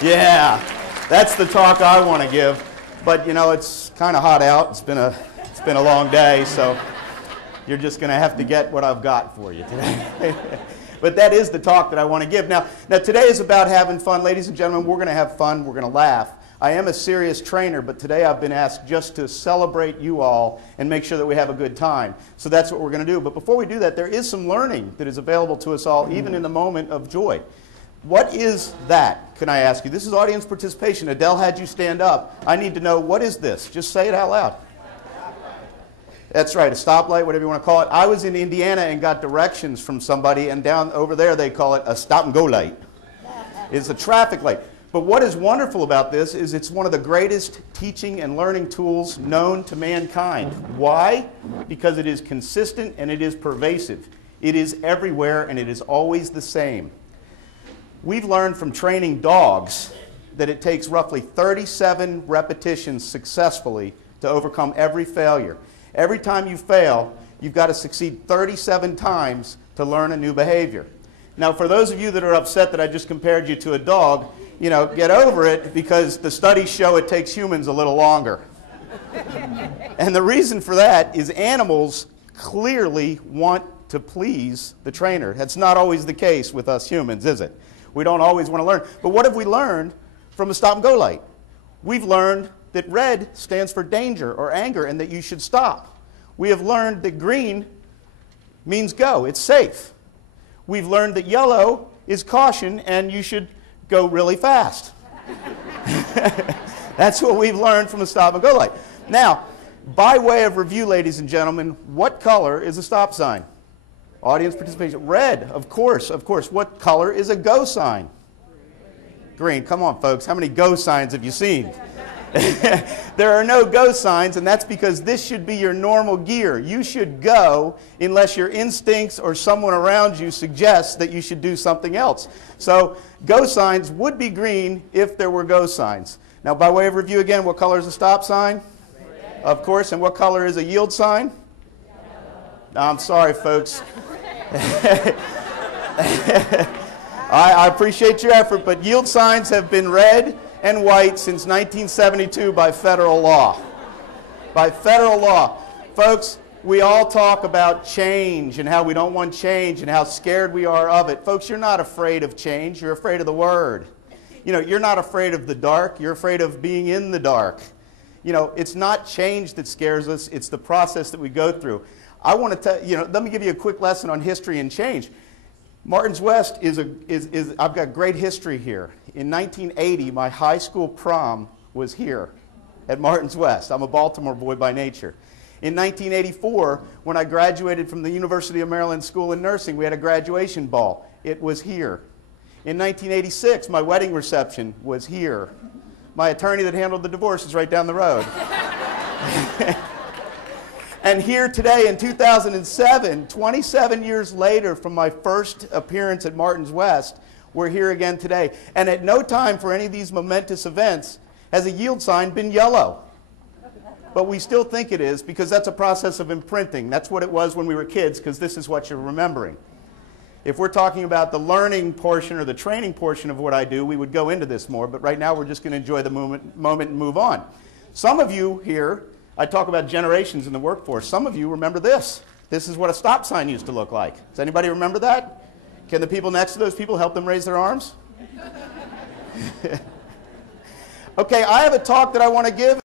Yeah, that's the talk I want to give. But you know, it's kind of hot out. It's been a long day, so you're just going to have to get what I've got for you today. But that is the talk that I want to give. Now today is about having fun. Ladies and gentlemen, we're going to have fun. We're going to laugh. I am a serious trainer, but today I've been asked just to celebrate you all and make sure that we have a good time. So that's what we're going to do. But before we do that, there is some learning that is available to us all, even in the moment of joy. What is that, can I ask you? This is audience participation. Adele had you stand up. I need to know, what is this? Just say it out loud. That's right, a stoplight, whatever you want to call it. I was in Indiana and got directions from somebody, and down over there they call it a stop-and-go light. It's a traffic light. But what is wonderful about this is it's one of the greatest teaching and learning tools known to mankind. Why? Because it is consistent and it is pervasive. It is everywhere and it is always the same. We've learned from training dogs that it takes roughly 37 repetitions successfully to overcome every failure. Every time you fail, you've got to succeed 37 times to learn a new behavior. Now, for those of you that are upset that I just compared you to a dog, you know, get over it, because the studies show it takes humans a little longer. And the reason for that is animals clearly want to please the trainer. That's not always the case with us humans, is it? We don't always want to learn. But what have we learned from a stop-and-go light? We've learned that red stands for danger or anger and that you should stop. We have learned that green means go, it's safe. We've learned that yellow is caution and you should go really fast. That's what we've learned from a stop-and-go light. Now, by way of review, ladies and gentlemen, what color is a stop sign? Audience participation. Red, of course, of course. What color is a go sign? Green. Come on, folks. How many go signs have you seen? There are no go signs, and that's because this should be your normal gear. You should go unless your instincts or someone around you suggests that you should do something else. So go signs would be green if there were go signs. Now, by way of review again, what color is a stop sign? Red. Of course. And what color is a yield sign? No, I'm sorry, folks. I appreciate your effort, but yield signs have been red and white since 1972 by federal law. By federal law. Folks, we all talk about change and how we don't want change and how scared we are of it. Folks, you're not afraid of change. You're afraid of the word. You know, you're not afraid of the dark. You're afraid of being in the dark. You know, it's not change that scares us. It's the process that we go through. I want to tell you, let me give you a quick lesson on history and change. Martin's West I've got great history here. In 1980, my high school prom was here at Martin's West. I'm a Baltimore boy by nature. In 1984, when I graduated from the University of Maryland School of Nursing, we had a graduation ball. It was here. In 1986, my wedding reception was here. My attorney that handled the divorce is right down the road. And here today in 2007, 27 years later from my first appearance at Martin's West, we're here again today. And at no time for any of these momentous events has a yield sign been yellow. But we still think it is, because that's a process of imprinting. That's what it was when we were kids, because this is what you're remembering. If we're talking about the learning portion or the training portion of what I do, we would go into this more. But right now we're just going to enjoy the moment and move on. Some of you here, I talk about generations in the workforce. Some of you remember this. This is what a stop sign used to look like. Does anybody remember that? Can the people next to those people help them raise their arms? Okay, I have a talk that I want to give.